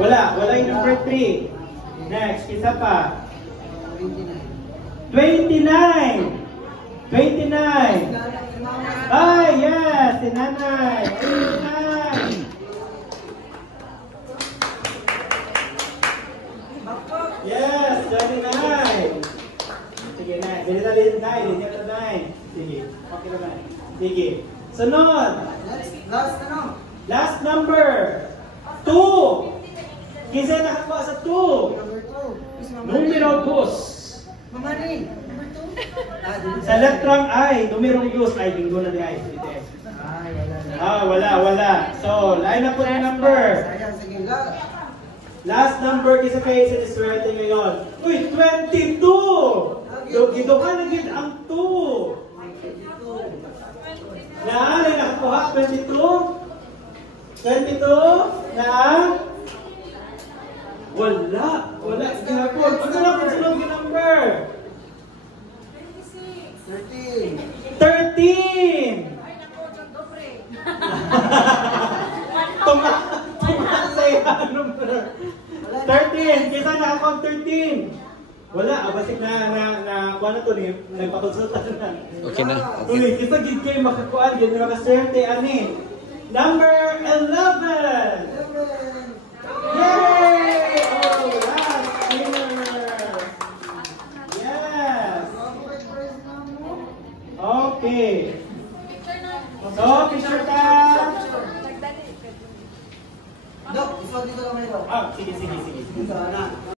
Wala yung number 3. Next, isa pa. 29. Ay, yes, si Nanay. 29. Yes, 29. Sige, na. Ganito ulit, 9. Sige, okay naman. Sige. Sunod. Last number. 2. Kinsa nakakuha sa 2? Numero 2. Sa letrang I, numero 2 ay bingo na di ay. Wala. So, line up po yung number. Last number kasi kayo sa diswerte ngayon. Uy, 22! Dito ka na gid ang 2. Naalala nakakuha 22? 22? Na? Wala. Ginapon. Ano na po sunod yung number? 13! Tumasay ang number. 13! Kisa na ako 13! Wala. Basik na kuha na to ni. Nagpakonsulta na. Okay na. Uy, kisa gid kayo makakuha. Gid na makaswerte ani. Number 11! Yay! Oh, last winner! Yes! Okay. So, picture time! Dok, isog dito kami, Dok. Sige.